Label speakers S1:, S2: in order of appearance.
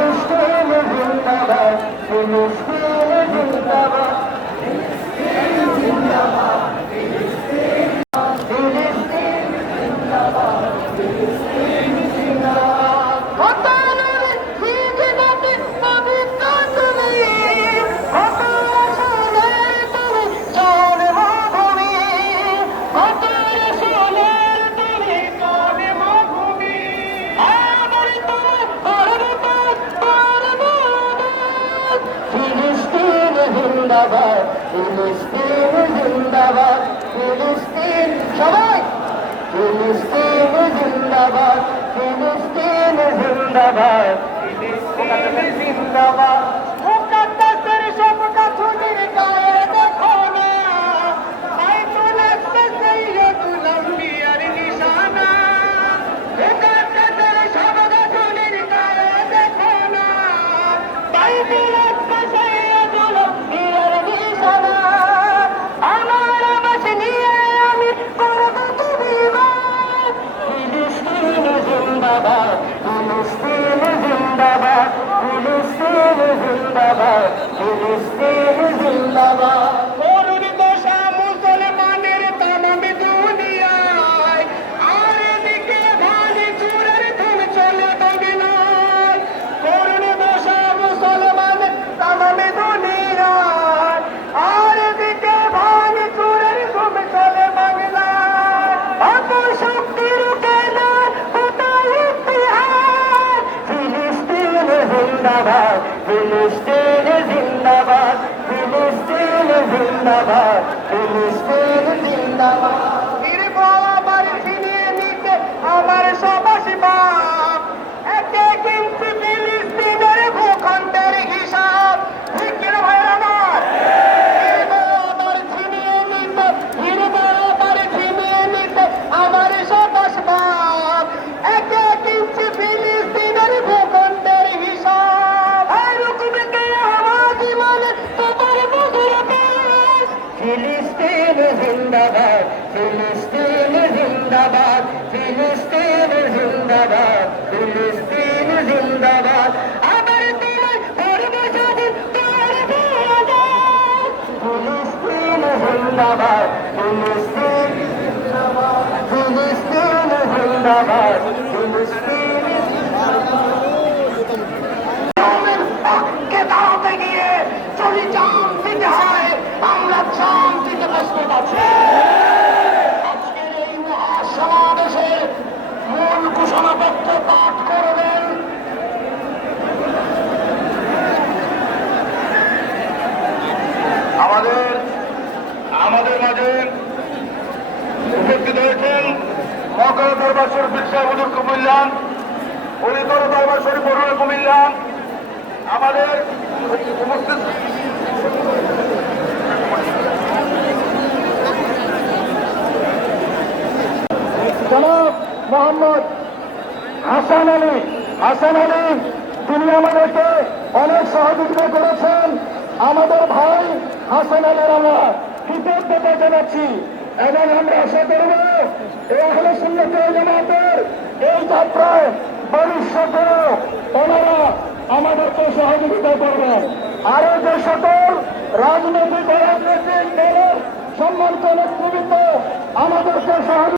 S1: Thank you. সবাই ফিলিস্তিন জিন্দাবাদ ফিলিস্তিন জিন্দাবাদ ফিলিস্তিন জিন্দাবাদ জিন্দাবাদ ফিলিস্তিন জিন্দাবাদ জিন্দাবাদ ফিলিস্তিন জিন্দাবাদ
S2: দল দরবার শরীফ বিরসা হুজুর কুমিল্লান উনি দরবার শরীফ বরুণ কুমিল্লান আমাদের উপস্থিত
S3: মোহাম্মদ হাসান আলী হাসান আলী তিনি আমাদেরকে অনেক সহযোগিতা করেছেন আমাদের ভাই হাসান আলী আমরা কৃতজ্ঞতা জানাচ্ছি এবং আমরা আশা করব এখানে সুন্নতে জামাতের এই যাত্রায় ভবিষ্যতেও ওনারা আমাদেরকে সহযোগিতা করবে আরো যে সকল রাজনৈতিক রাজনৈতিক দলের সম্মানিত নেতৃত্ব আমাদেরকে সহযোগিতা